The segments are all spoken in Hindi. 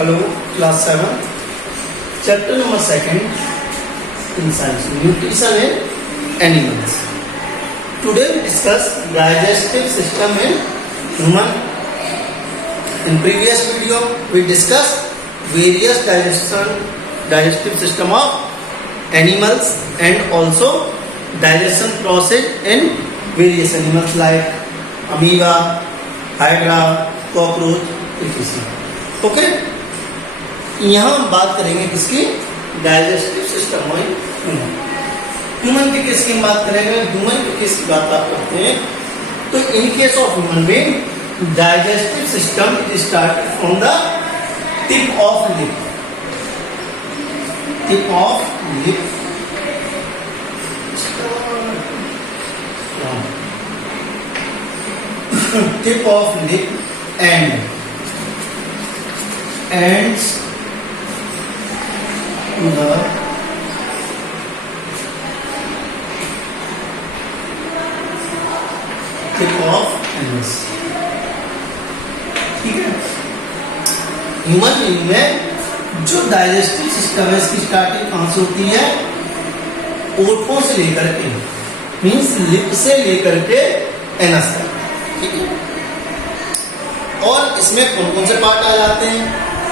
Hello, class 7, chapter number 2 in science, nutrition in animals. Today we discuss digestive system in human. In previous video we discussed various digestive system of animals and also digestion process in various animals like amoeba, hydra, cockroach, etc. Okay, यहाँ हम बात करेंगे किसकी? डाइजेस्टिव सिस्टम में ह्यूमन की केस की बात करेंगे। ह्यूमन की केस की बात आप करते हैं तो in case of human being digestive system is started from the tip of lip. Tip of lip tip of lip and ends to the tip of anus। ठीक है, ह्यूमन बीइंग में जो डाइजेस्टिव सिस्टम है इसकी स्टार्टिंग कहां से होती है? ओठों से लेकर के, मीन्स लिप से लेकर के एनस तक। ठीक है, और इसमें कौन कौन से पार्ट आ जाते हैं?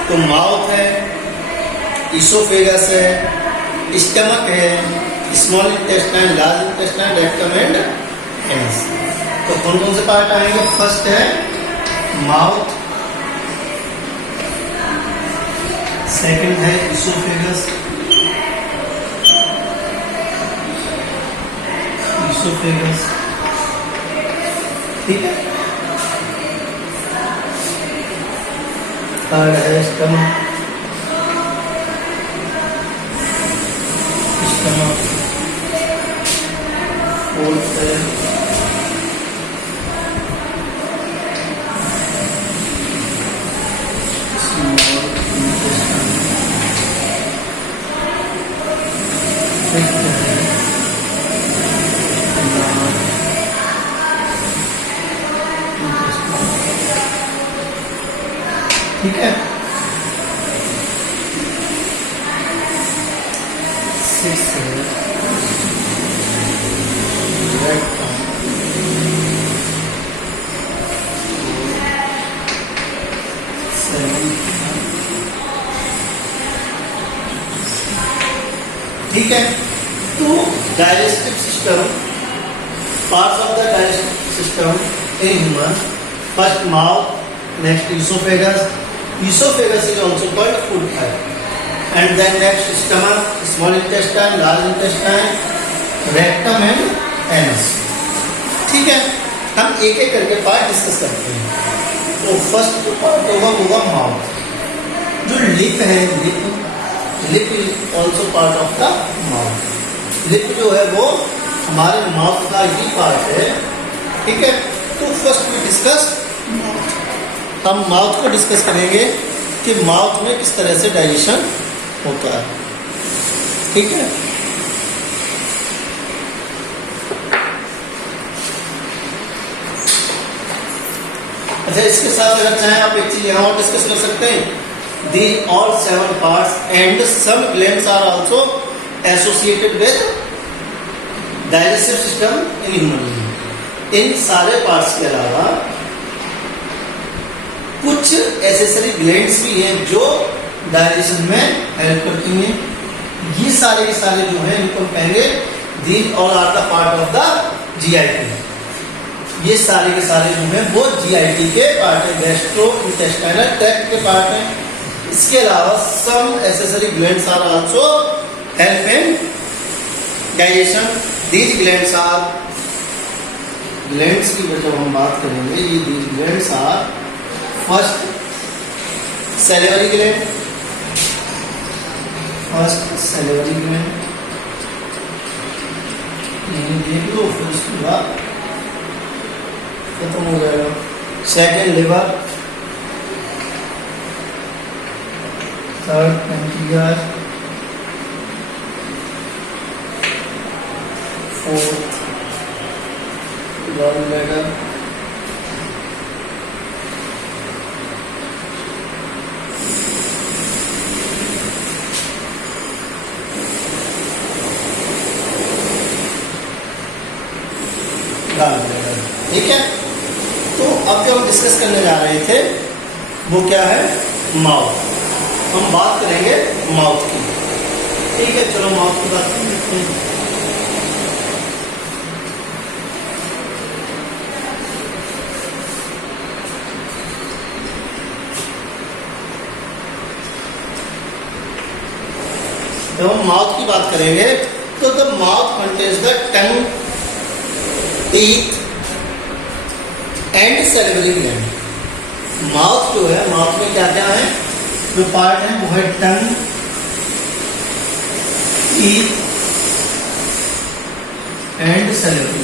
तो माउथ है, इसोफेगस है, स्टमक है, small intestine, large intestine, rectum and anus. तो कौन कौन से पार्ट आएंगे? फर्स्ट है माउथ, सेकंड है इसोफेगस, ठीक है, थर्ड है स्टमक, फोर्थ है स्मॉल इंटेस्टाइन, फिफ्थ है ठीक है, सिक्स है रेक्टम, सेवन, ठीक है। तो digestive system, parts of the digestive system in human, first mouth, next esophagus. Esophagus is also called food pipe. And then next stomach, small intestine, large intestine, rectum and anus. ठीक है, हम एक एक करके पार्ट डिस्कस करते हैं। तो फर्स्ट जो पार्ट होगा माउथ। जो लिप है, lip is also part of the mouth. Lip जो है वो हमारे माउथ का ही पार्ट है। ठीक है, तो फर्स्ट वी डिस्कस माउथ। हम माउथ को डिस्कस करेंगे कि माउथ में किस तरह से डाइजेशन होता है। ठीक है, अच्छा, इसके साथ अगर चाहें आप एक चीज यहाँ और डिस्कस कर सकते हैं। The all 7 parts and some glands are also associated with digestive system in human being. इन सारे पार्ट्स के अलावा कुछ एसेसरी ग्लैंड्स भी हैं जो डाइजेशन में हेल्प करती हैं। ये सारे के सारे जो हैं इनको कहेंगे these all are the part of the GIT. ये सारे के सारे जो हैं वो जीआईटी के पार्ट है, गैस्ट्रो इंटेस्टाइनल ट्रैक्ट के पार्ट हैं। इसके अलावा some accessory glands are also help in digestion. These glands are, glands की जब हम बात करेंगे, ये these glands are first salivary gland, ये देख लो, फिर उसके बाद खत्म हो जाएगा। Second liver, third pancreas, fourth gall bladder, वो क्या है? माउथ। हम बात करेंगे माउथ की। ठीक है, चलो माउथ की बात करते हैं। जब हम माउथ की बात करेंगे तो the mouth contains the tongue, teeth and salivary gland. Mouth जो है, माउथ में क्या क्या है? जो पार्ट है वो है टंग, टीथ एंड सैलिवरी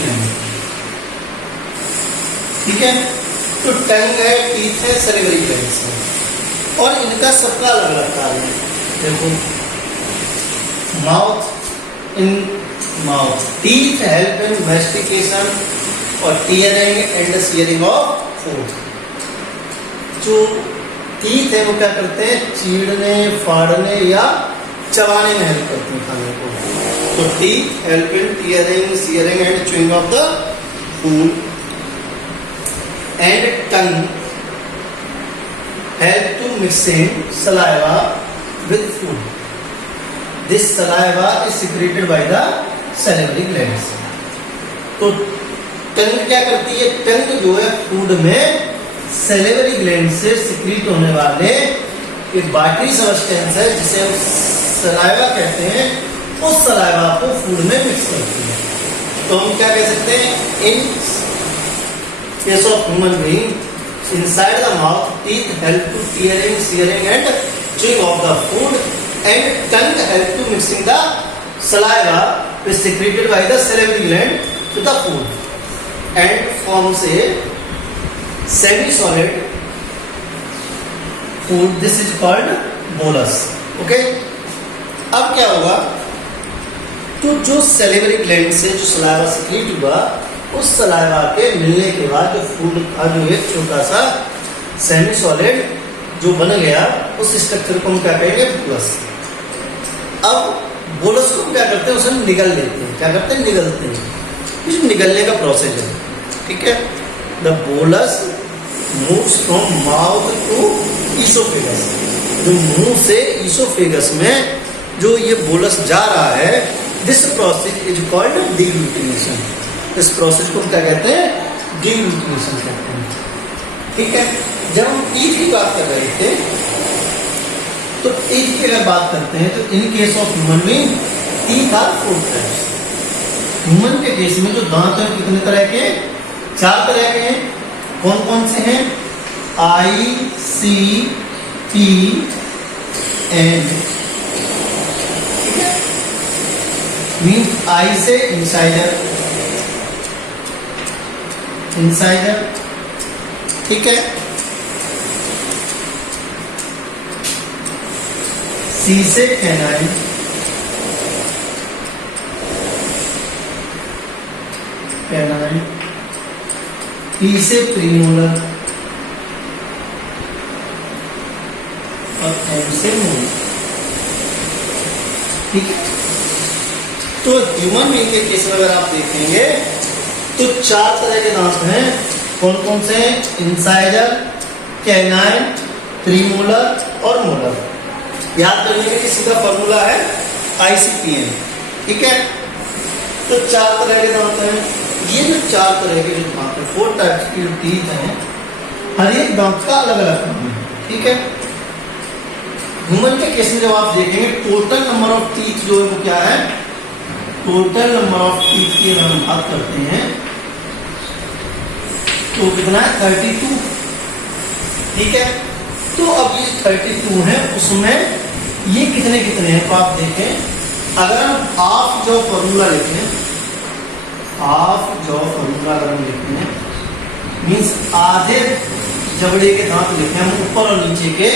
ग्लैंड। ठीक है, तो टंग है, टीथ है, सैलिवरी ग्लैंड्स है, और इनका सबका अलग अलग कार्य है। देखो, mouth, in mouth teeth help in mastication और tearing and shearing of food. जो टीथ है वो क्या करते हैं? चीरने, फाड़ने या चबाने में हेल्प करते हैं खाने को। तो teeth help in tearing, shearing and chewing of the food. And tongue help to mixing saliva with food. This saliva is secreted by the salivary glands. तो टंग क्या करती है? टंग जो है फूड में सैलिवरी ग्लैंड से सिक्रीट होने वाले एक वाटरी सब्सटेंस है जिसे हम सलाइवा कहते हैं, उस सलाइवा को फूड में मिक्स करती है। तो हम क्या कह सकते हैं? इन case of human being, inside the mouth, teeth help to tearing, searing and chewing of the food, and tongue help to mixing the saliva which is secreted by the salivary gland to the food and forms a semi-solid food. This is called bolus. Okay? अब क्या होगा? तो जो salivary gland से जो saliva secrete हुआ, उस सलाइवा के मिलने के बाद जो फूड का जो एक छोटा सा सेमी सॉलिड जो बन गया, उस स्ट्रक्चर को हम क्या कहेंगे? बोलस। अब बोलस को हम क्या करते हैं? उसे निगल लेते हैं। क्या करते हैं? निगलते हैं। कुछ निगलने का प्रोसेस है। ठीक है, the bolus moves from mouth to oesophagus. जो मुंह से ईसोफेगस में जो ये बोलस जा रहा है, दिस प्रोसेस इज कॉल्ड डिग्लूटिनेशन। इस प्रोसेस को क्या कहते हैं? डिग्लूटिनेशन कहते हैं। ठीक है, जब हम टीथ की बात कर रहे थे तो टीथ की अगर बात करते हैं तो in case of human being teeth are 4 types. Human के केस में जो दांत हैं कितने तरह के? 4 तरह के हैं। कौन कौन से हैं? आई, सी, टी एंड। ठीक है, मीन्स आई से इंसाइडर, इंसाइडर। ठीक है, सी से कैनाइन, कैनाइन। पी से प्रीमोलर और एम से मोलर। ठीक है, तो ह्यूमन बीइंग के केस में अगर आप देखेंगे तो 4 तरह के दांत हैं। कौन कौन से? इंसाइडर, कैनाइन, प्रीमोलर और मोलर। याद करने के लिए सीधा फॉर्मूला है ICPM। ठीक है, तो 4 तरह के दांत हैं। ये जो 4 तरह के जो दांत हैं, 4 टाइप्स की जो टीथ हैं, हर एक दांत का अलग अलग काम है। ठीक है, ह्यूमन के केस में जब आप देखेंगे टोटल नंबर ऑफ टीथ जो है वो क्या है? टोटल नंबर ऑफ टीथ की अगर हम बात करते हैं तो कितना है? 32। ठीक है, तो अब ये 32 है, उसमें ये कितने कितने हैं? तो आप देखें, अगर हम हाफ जॉ फॉर्मूला लिखें, हाफ जॉ फॉर्मूला अगर हम लिखें, मीन्स आधे जबड़े के दांत लिखें हम ऊपर और नीचे के,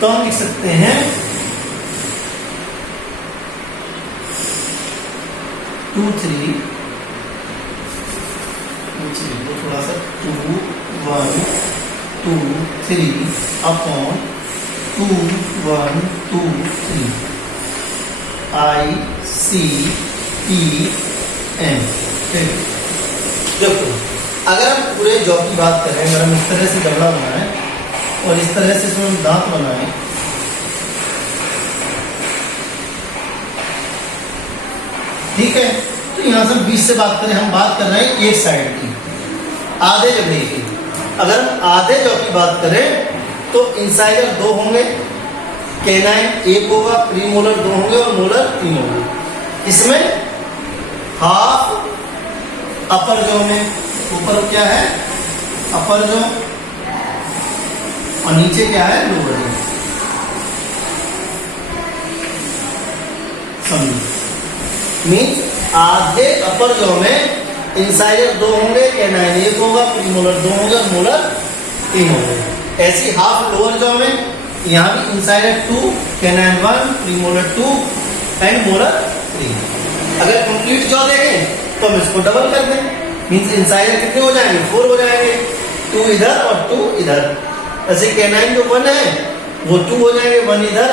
तो हम लिख सकते हैं 2 3 थोड़ा सा 2 1 2 3 अपॉन 2 1 2 3 ICPM। देखो अगर हम पूरे जॉ की बात करें, अगर हम इस तरह से जबड़ा बनाएं और इस तरह से इसमें हम दांत बनाएं, ठीक है, तो यहां से हम 20 से बात करें, हम बात कर रहे हैं एक साइड की, आधे जबड़े की। अगर हम आधे जॉ की बात करें तो इंसाइजर 2 होंगे, कैनाइन 1 होगा, प्रीमोलर 2 होंगे और मोलर 3 होंगे। इसमें हाफ अपर जॉ में, ऊपर क्या है अपर जॉ और नीचे क्या है लोअर जॉ। समझिए, मीन्स आधे अपर जॉ में इंसाइजर 2 होंगे, कैनाइन 1 होगा, प्रीमोलर 2 होंगे और मोलर 3 होंगे। ऐसी हाफ लोअर जॉ में यहाँ भी insider 2, canine 1, premolar 2 and molar 3। अगर कंप्लीट जॉ देखें तो हम इसको डबल कर दें, मींस इंसाइडर कितने हो जाएंगे 4 हो जाएंगे, 2 इधर और 2 इधर। ऐसे कैनाइन जो 1 है वो 2 हो जाएंगे, 1 इधर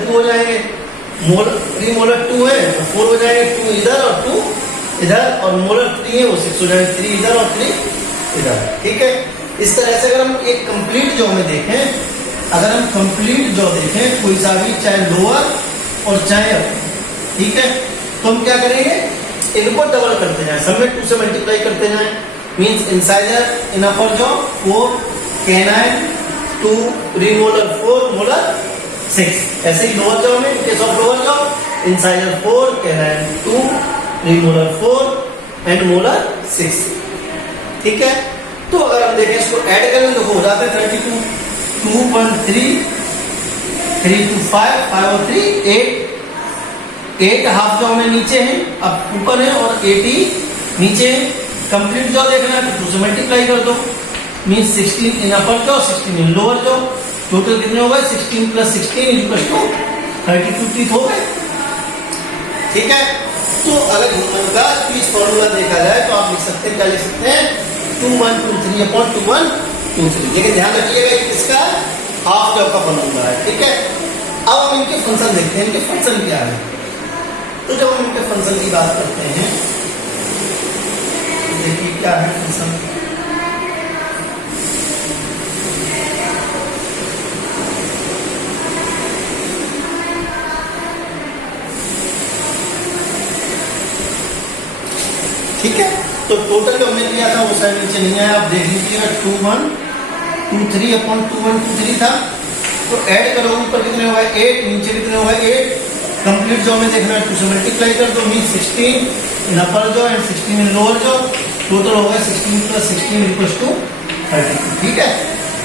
2 हो जाएंगे। प्रीमोलर 2 है तो 4 हो जाएंगे, 2 इधर और 2 इधर। और मोलर 3 है वो 6 हो जाएंगे, 3 इधर और 3 इधर। ठीक है, इस तरह से अगर हम एक कंप्लीट जॉ में देखें, अगर हम कंप्लीट जॉ देखें कोई सा भी, चाहे लोअर और चाहे अपर, ठीक है, तो हम क्या करेंगे इनको डबल करते जाएं, सब में 2 से मल्टीप्लाई करते जाएं। Means incisor in upper jaw 4, canine 2, premolar 4, molar 6। ऐसे ही लोअर जॉ में, in case of lower jaw incisor 4, canine 2, premolar 4 and molar 6। ठीक है, तो अगर हम देखें इसको ऐड करें तो हो जाता है 32, 2 1 3, 3 2 5, 5 और 3 8। 8 हाफ जॉ में नीचे है, अब ऊपर है, और 8 ही नीचे है। कंप्लीट जॉ देखना है तो 2 से मल्टीप्लाई कर दो, मींस 16 इन अपर जॉ, 16 इन लोअर जॉ। टोटल कितने हो गए 16 + 16 इक्वल टू 32 टीथ हो गए। ठीक है, तो अगर ह्यूमन का इस फॉर्मूला देखा जाए तो आप लिख सकते हैं, क्या लिख सकते हैं 2123 अपॉन 2123। लेकिन ध्यान रखिएगा इसका हाफ जॉ का फॉर्मूला है। ठीक है, अब हम इनके फंक्शन देखते हैं, इनके फंक्शन क्या है। तो जब हम इनके फंक्शन की बात करते हैं तो देखिए क्या है फंक्शन। ठीक है, तो टोटल जो हमने किया था वो साइड नीचे नहीं आया, आप देख लीजिएगा 2123 अपॉन 2123 था। तो ऐड करो, ऊपर कितने हो गए 8, नीचे कितने हो गए 8। कंप्लीट जॉ में देखना है 2 से मल्टीप्लाई कर दो, mean 16 in upper jaw and 16 in lower jaw. Total हो गया 16 + 16 इक्वल्स टू 32। ठीक है,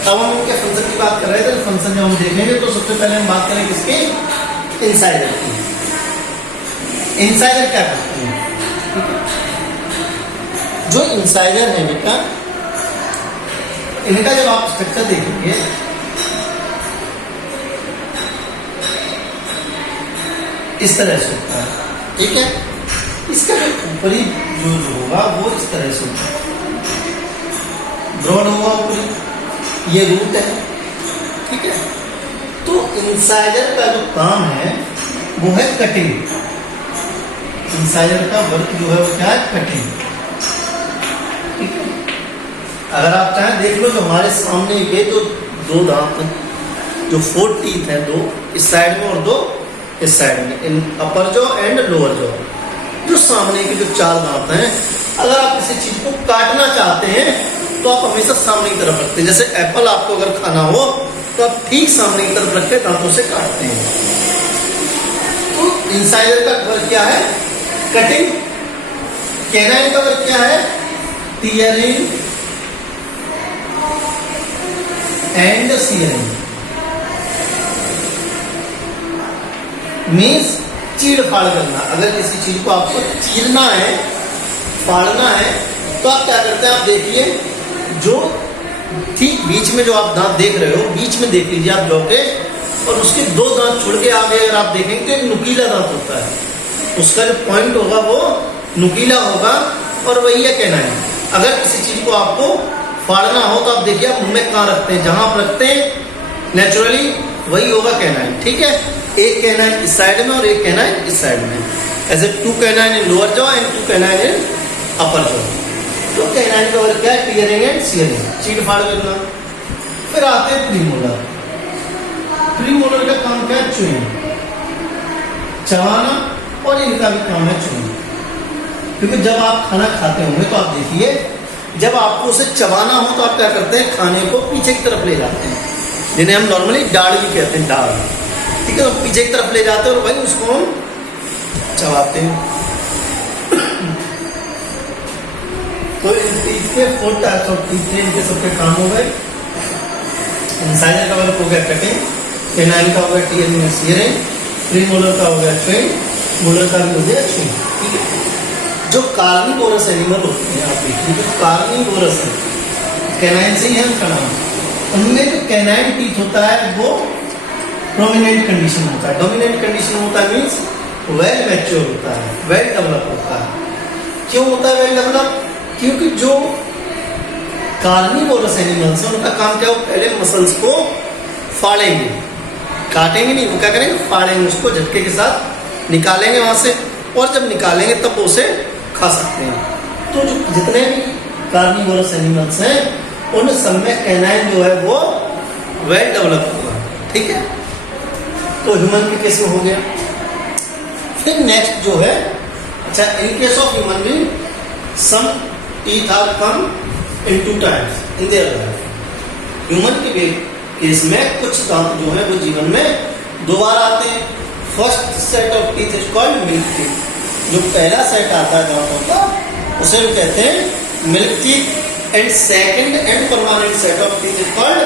अब हम उनके फंक्शन की बात कर रहे थे। फंक्शन जब हम देखेंगे तो सबसे पहले हम बात करें किसकी, इंसाइजर की। इंसाइजर क्या करते हैं, जो इंसाइजर है बेटा, इनका जब आप स्ट्रक्चर देखेंगे इस तरह से होता है। ठीक है, इसका जो ऊपरी जो होगा वो इस तरह से होता है, ब्रॉड होगा ऊपरी, ये रूट है। ठीक है, तो इंसाइजर का जो काम है वो है कटिंग। इंसाइजर का वर्क जो है वो क्या है, कटिंग। ठीक है, अगर आप चाहें देख लो, जो हमारे सामने ये जो 2 दांत हैं, जो 4 टीथ हैं, 2 इस साइड में और 2 इस साइड में, in upper jaw and lower jaw, जो सामने के जो 4 दांत हैं, अगर आप किसी चीज को काटना चाहते हैं तो आप हमेशा सामने की तरफ रखते हैं। जैसे एप्पल आपको अगर खाना हो तो आप ठीक सामने की तरफ रख के दांतों से काटते हैं। तो इंसाइजर का वर्क क्या है, कटिंग। कैनाइन का वर्क क्या है, टीयरिंग एंड सीयरिंग। मीन्स चीड़ फाड़ करना। अगर किसी चीज को आपको चीरना है, फाड़ना है, तो आप क्या करते हैं, आप देखिए जो ठीक बीच में जो आप दांत देख रहे हो, बीच में देख लीजिए आप जॉ के, और उसके 2 दांत छोड़ के आगे अगर आप देखेंगे तो एक नुकीला दांत होता है, उसका जो पॉइंट होगा वो नुकीला होगा, और वही है कैनाइन। अगर किसी चीज को आपको फाड़ना हो तो आप देखिए आप मुंह में कहाँ रखते हैं, जहां आप रखते हैं नेचुरली वही होगा कैनाइन। ठीक है, एक कैनाइन इस साइड में और एक कैनाइन इस साइड में, ऐसे 2 canine in lower jaw and 2 canine in upper jaw. तो कैनाइन का वर्क क्या है? टीयरिंग एंड सीयरिंग, चीड़ फाड़ करना। फिर आते हैं प्रीमोलर। प्रीमोलर का काम क्या है? चुइंग, चबाना, और इनका भी काम है चुइंग। क्योंकि जब आप खाना खाते होंगे तो आप देखिए, जब आपको उसे चबाना हो तो आप क्या करते हैं? खाने को पीछे की तरफ ले जाते हैं, जिन्हें हम नॉर्मली डाल भी कहते हैं, डाल। ठीक है, तो पीछे की तरफ ले जाते हैं और भाई उसको हम चबाते हैं। तो इसके 4 टाइप्स ऑफ टीथ, इनके सबके काम हो गए। इंसाइजर का वर्क हो गया कटिंग, कैनाइन का हो गया टीयरिंग एंड सीयरिंग, प्रीमोलर का हो गया चुइंग, मोलर का भी हो गया चुइंग। ठीक है, जो कार्निवोरस एनिमल होते हैं, आप देखिए जो कार्निवोरस है, कैनाइन से ही है उनका नाम, उनमें जो कैनाइन टीथ होता है वो प्रोमिनेंट कंडीशन होता है। डोमिनेंट कंडीशन होता है मीन्स वेल मैच्योर होता है, वेल डेवलप होता है। क्यों होता है वेल डेवलप? क्योंकि जो कार्निवोरस एनिमल्स है उनका काम क्या हो? पहले मसल्स को फाड़ेंगे, काटेंगे नहीं, वो क्या करेंगे? फाड़ेंगे, उसको झटके के साथ निकालेंगे वहां से, और जब निकालेंगे तब उसे खा सकते हैं। तो जो जितने भी कार्निवोरस एनिमल्स हैं उन सब में कैनाइन जो है वो वेल डेवलप होगा। ठीक है, तो ह्यूमन के केस में हो गया। फिर नेक्स्ट जो है, अच्छा, in case of human being some teeth are come in 2 times in their life. Human के केस में कुछ दांत जो है वो जीवन में 2 बार आते हैं। First set of teeth is called milk teeth. जो पहला सेट आता है दांतों का उसे हम कहते हैं milk teeth, and second and permanent set of teeth is called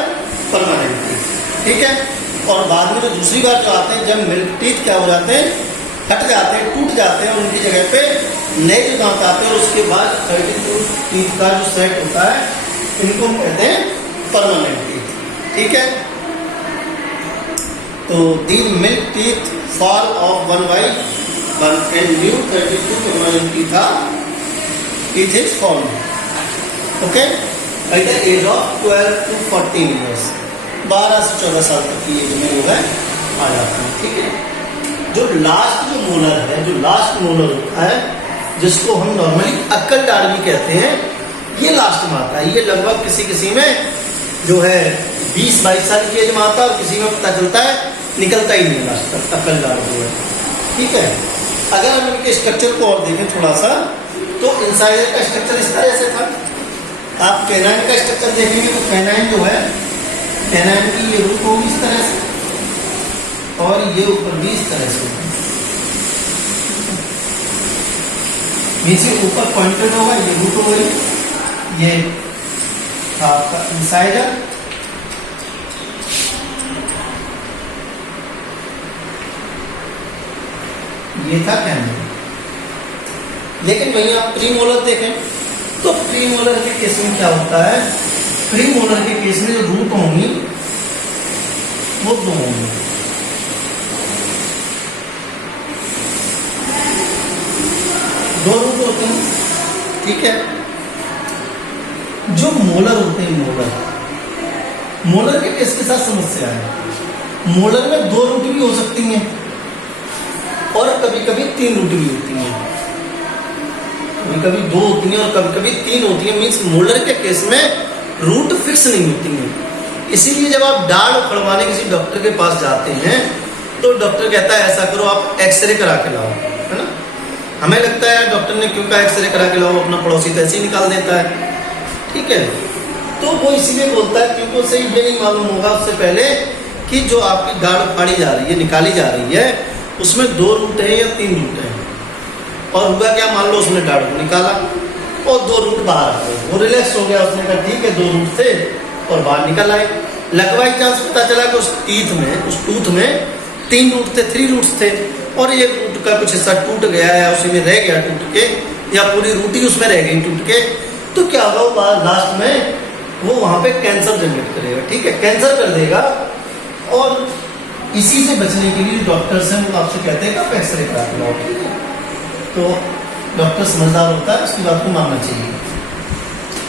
permanent teeth. ठीक है, और बाद में जो दूसरी बार जो आते हैं, जब मिल्क टीथ क्या हो जाते हैं? हट जाते हैं, टूट जाते हैं, और उनकी जगह पे नए जो दांत आते हैं, और उसके बाद 32 टीथ का जो सेट होता है इनको हम कहते हैं परमानेंट टीथ। ठीक है, तो these milk teeth fall off one by one and new 32 permanent teeth is formed. Okay, at the age of 12 to 14 years, 12 से 14 साल तक की एज में जो है आ जाता है। ठीक है, जो लास्ट जो मोलर है, जो लास्ट मोलर होता है, जिसको हम नॉर्मली अक्कल दाढ़ भी कहते हैं, ये लास्ट में आता है। ये लगभग किसी किसी में जो है 20-22 साल की एज में आता है, और किसी में पता चलता है निकलता ही नहीं लास्ट तक अक्कल दाढ़ जो है। ठीक है, अगर हम इनके स्ट्रक्चर को और देखें थोड़ा सा, तो इंसाइजर का स्ट्रक्चर इस तरह से था। आप कैनाइन का स्ट्रक्चर देखेंगे तो कैनाइन जो है, कैनाइन की ये रूट होगी इस तरह से, और ये ऊपर भी इस तरह से, नीचे ऊपर पॉइंटेड होगा, ये रूट हो गई, ये आपका इंसाइडर, ये था कैनाइन। लेकिन वहीं आप प्रीमोलर देखें तो प्रीमोलर के केस में क्या होता है? प्रीमोलर के केस में जो रूट होंगी वो 2 होंगी। दो रूट होते हैं। ठीक है, जो मोलर होते हैं, मोलर के केस के साथ समस्या है। मोलर में 2 रूट भी हो सकती हैं, और कभी कभी 3 रूट भी होती हैं। कभी कभी 2 होती हैं और कभी कभी 3 होती हैं। मीन्स मोलर के केस में रूट फिक्स नहीं होती हैं। इसीलिए जब आप दाढ़ उखड़वाने किसी डॉक्टर के पास जाते हैं तो डॉक्टर कहता है ऐसा करो, आप एक्सरे करा के लाओ, है ना। हमें लगता है डॉक्टर ने क्यों कहा एक्सरे करा के लाओ, अपना पड़ोसी तो ऐसे ही निकाल देता है। ठीक है, तो वो इसीलिए बोलता है क्योंकि उसे ये नहीं मालूम होगा उससे पहले कि जो आपकी दाढ़ फाड़ी जा रही है, निकाली जा रही है, उसमें 2 रूट है या 3 रूट है। और हुआ क्या, मान लो उसने दाढ़ को निकाला और 2 रूट बाहर आ गए, वो रिलैक्स हो गया, उसने कहा ठीक है 2 रूट थे और बाहर निकल आए। लगवाई चांस पता चला कि उस टीथ में, उस टूथ में 3 रूट थे, 3 रूट्स थे, और एक रूट का कुछ हिस्सा टूट गया है, उसी में रह गया टूट के, या पूरी रूट ही उसमें रह गई टूट के। तो क्या होगा, लास्ट में वो वहां पे कैंसर जनरेट करेगा। ठीक है, कैंसर कर देगा। और इसी से बचने के लिए डॉक्टर्स हैं वो आपसे कहते हैं कि आप एक्सरे करा के लाओ। ठीक है, तो डॉक्टर समझदार होता है, उसकी बात को मानना चाहिए।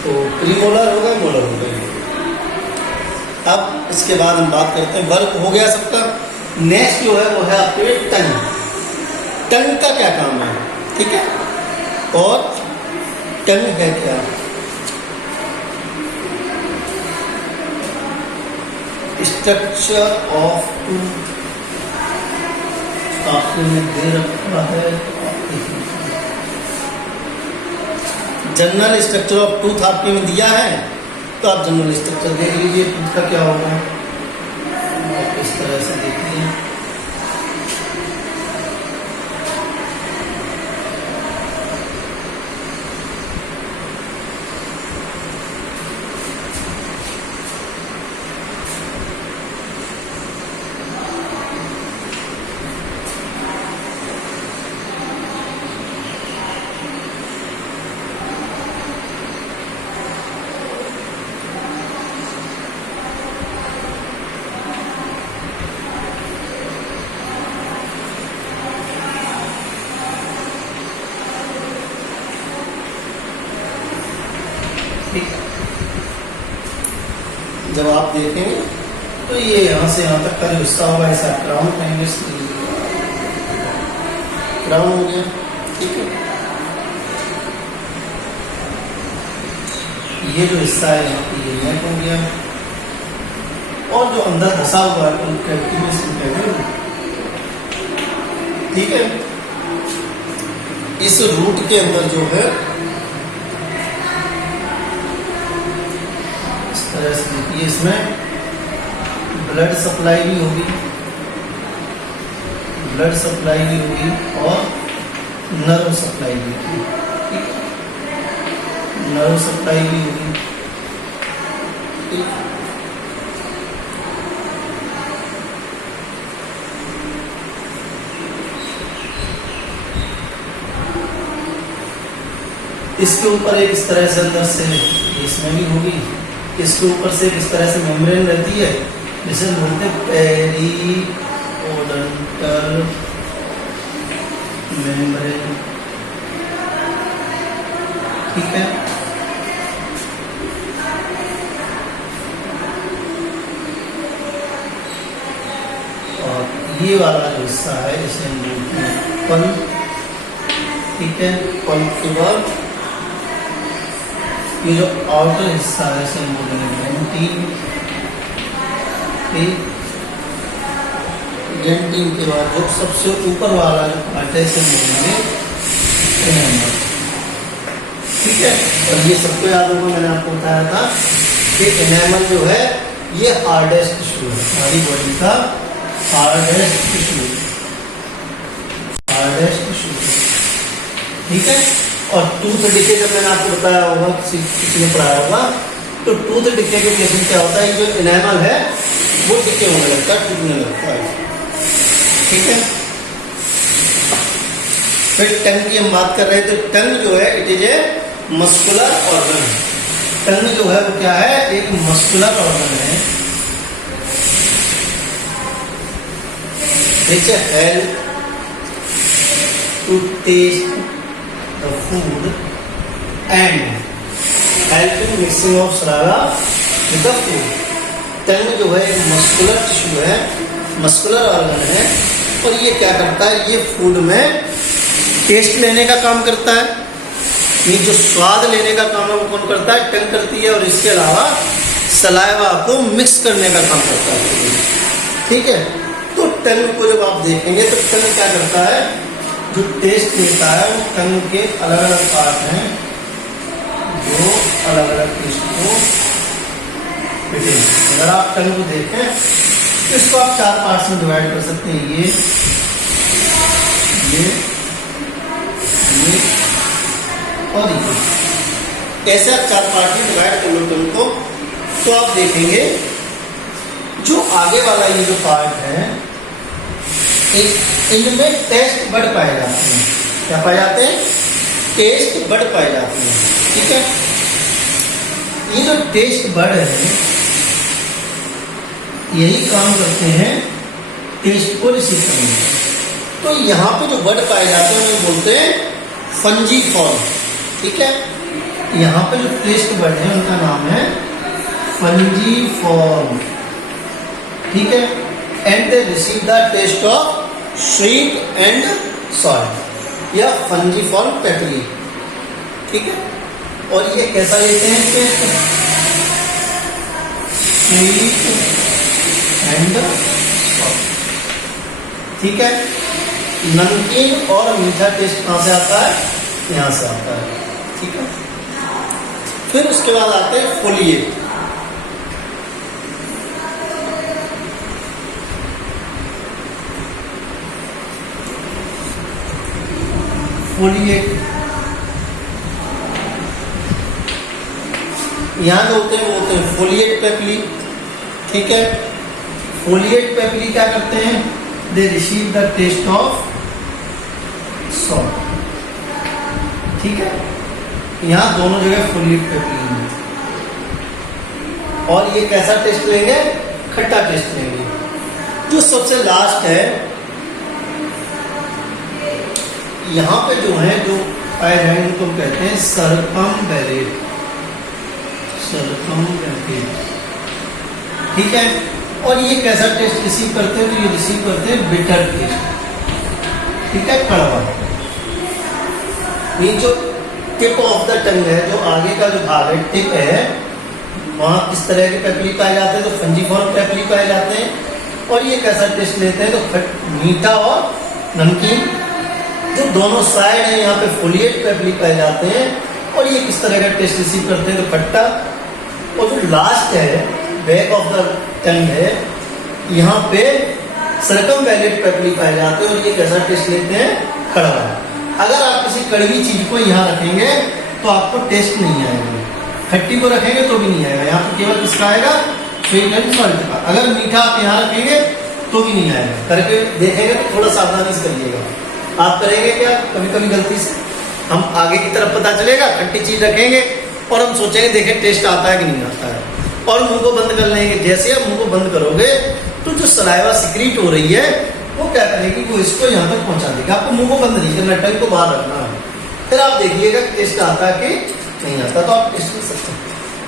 तो प्रीमोलर होगा, मोलर होगा। अब इसके बाद हम बात करते हैं, वर्क हो गया सबका। नेक्स्ट जो है वो है आपके टंग। टंग का क्या काम है? ठीक है, और टंग है क्या? स्ट्रक्चर ऑफ टूथ आपने दे रखा है। जनरल स्ट्रक्चर ऑफ टूथ आपने में दिया है, तो आप जनरल स्ट्रक्चर देख लीजिए टूथ का क्या होगा। आप इस तरह से देखिए, जब आप देखेंगे तो ये यहाँ से यहाँ तक का जो हिस्सा होगा ऐसा क्राउन कहेंगे, क्राउन हो गया। ठीक है, ये जो हिस्सा है यहाँ पे ये नेक हो गया, और जो अंदर धसा हुआ है ठीक है, इस रूट के अंदर जो है देखिए इसमें ब्लड सप्लाई भी होगी, ब्लड सप्लाई भी होगी और नर्व सप्लाई भी होगी, नर्व सप्लाई भी होगी। इसके ऊपर एक इस तरह से अंदर से इसमें भी होगी, इसके ऊपर से इस तरह से मेम्ब्रेन रहती है जिसे बोलते हैं पेरिओडोंटल मेम्ब्रेन। ठीक है, और ये वाला जो हिस्सा है इसे हम बोलते हैं पल्प। ठीक है, पल्प के बाद ये जो आउटर हिस्सा है इसे हम बोलेंगे डेंटिन। डेंटिन के बाद जो सबसे ऊपर वाला जो पार्ट है इसे बोलेंगे एनेमल। ठीक है, और ये सबको याद होगा, मैंने आपको बताया था कि एनेमल जो है ये हार्डेस्ट टिश्यू है, हमारी बॉडी का हार्डेस्ट टिश्यू, हार्डेस्ट टिश्यू। ठीक है, और टूथ डिके जब मैंने आपको बताया होगा, किसी ने पढ़ाया होगा, तो टूथ डिके के केस में क्या होता है, जो एनेमल है वो डिके होने लगता है, टूटने लगता है। ठीक है, फिर टंग की हम बात कर रहे थे। टंग जो है it is a muscular organ. Tongue जो है वो क्या है, एक मस्कुलर ऑर्गन है। ठीक है, help to taste the food and help in mixing of saliva with the food। टंग जो है एक मस्कुलर टिश्यू है, मस्कुलर ऑर्गन है, और ये क्या करता है, ये फूड में टेस्ट लेने का काम करता है। ये जो स्वाद लेने का काम है वो कौन करता है, टंग करती है, और इसके अलावा सलाइवा को मिक्स करने का काम करता है। ठीक है, तो टंग को जब आप देखेंगे तो टंग क्या करता है, जो टेस्ट लेता है वो टंग के अलग अलग पार्ट हैं जो अलग अलग टेस्ट को फिटिंग। अगर आप टंग को देखें तो इसको आप 4 पार्ट्स में डिवाइड कर सकते हैं, ये और ये। ऐसे आप 4 पार्ट में डिवाइड कर लो टंग को, तो आप देखेंगे जो आगे वाला ये जो पार्ट है इनमें टेस्ट बड पाए जाते हैं। क्या पाए जाते हैं, टेस्ट बड पाए जाते हैं। ठीक है, ये जो टेस्ट बड है यही काम करते हैं टेस्ट को रिसीव करने में। तो यहाँ पे जो बड पाए जाते हैं उन्हें बोलते हैं फंजीफॉर्म। ठीक है, यहाँ पे जो टेस्ट बड है उनका नाम है फंजीफॉर्म। ठीक है, and they receive the taste of sweet and salt या फंजीफॉर्म पैटरी। ठीक है, और ये कैसा लेते हैं टेस्ट, स्वीट ठीक है। नमकीन और मीठा टेस्ट कहाँ से आता है? यहाँ से आता है, ठीक है। फिर उसके बाद आते हैं फोलिएट। फोलिएट यहाँ जो होते हैं वो होते हैं फोलिएट पेपली, ठीक है। फोलिएट पेपली क्या करते हैं? They receive the taste of salt, ठीक है। यहाँ दोनों जगह फोलिएट पेपली है। और ये कैसा टेस्ट लेंगे? खट्टा टेस्ट लेंगे। जो सबसे लास्ट है, यहाँ पे जो है जो पाए जाएंगे उनको कहते हैं सरकमवेलेट, ठीक है। और ये कैसा टेस्ट रिसीव करते हैं? तो ये रिसीव करते हैं बिटर टेस्ट, ठीक है, कड़वा। ये जो टिप ऑफ द टंग है, जो आगे का जो भाग है, टिप है, वहां इस तरह के पेपली पाए जाते हैं, तो फंजीफॉर्म पेपली पाए जाते हैं। और ये कैसा टेस्ट लेते हैं? तो मीठा और नमकीन। जो दोनों साइड है यहाँ पे फोलिएट पेपली पाए जाते हैं। और ये किस तरह का टेस्ट रिसीव करते हैं? तो खट्टा। और जो लास्ट है, बैक ऑफ द टंग है, यहाँ पे सरकमवेलेट पेपली पाए जाते हैं। और ये कैसा टेस्ट लेते हैं? कड़वा। अगर आप किसी कड़वी चीज को यहाँ रखेंगे तो आपको टेस्ट नहीं आएगा। खट्टी को रखेंगे तो भी नहीं आएगा। यहाँ पर केवल किसका आएगा? स्वीट एंड सॉल्ट का। अगर मीठा आप यहाँ रखेंगे तो भी नहीं आएगा। करके देखेंगे तो थोड़ा सावधानी से करिएगा। आप करेंगे क्या? कभी कभी गलती से हम आगे की तरफ पता चलेगा, खट्टी चीज रखेंगे और हम सोचेंगे देखें टेस्ट आता है कि नहीं आता है, और मुंह को बंद कर लेंगे। जैसे आप मुंह को बंद करोगे तो जो सलाइवा सिक्रीट हो रही है वो क्या करेगी? वो इसको यहाँ तक पहुंचा देगा। आपको मुंह को बंद नहीं करना, टंग को बाहर रखना है। फिर आप देखिएगा टेस्ट आता है कि नहीं आता, तो आप टेस्ट कर सकते हैं।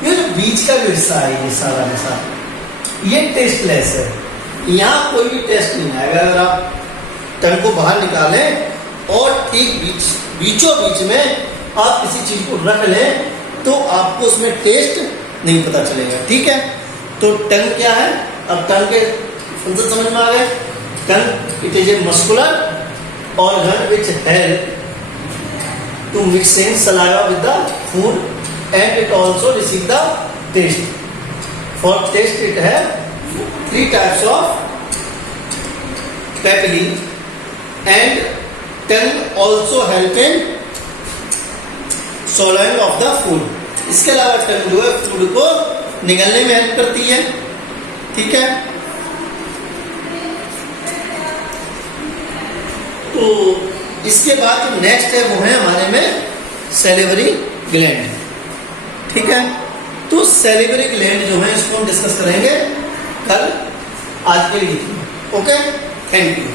ये जो बीच का जो हिस्सा है, ये सारा हिस्सा, ये टेस्टलेस है। यहाँ कोई भी टेस्ट नहीं आएगा। अगर आप टंग को बाहर निकालें और ठीक बीचों बीच में आप किसी चीज को रख लें तो आपको उसमें टेस्ट नहीं पता चलेगा, ठीक है। तो टंग क्या है? अब टंग के फंक्शन समझ में आ गए। टंग it is a muscular organ which help to mixing saliva with the food, and it also receive the taste. For taste it have 3 types of papilla, and tongue also help in swallowing of the food. इसके अलावा टंग जो है फूड को निगलने में हेल्प करती है, ठीक है। तो इसके बाद जो नेक्स्ट है वो है हमारे में सैलिवरी ग्लैंड, ठीक है। तो सैलिवरी ग्लैंड जो है इसको हम डिस्कस करेंगे कल। आज के लिए ओके, थैंक यू।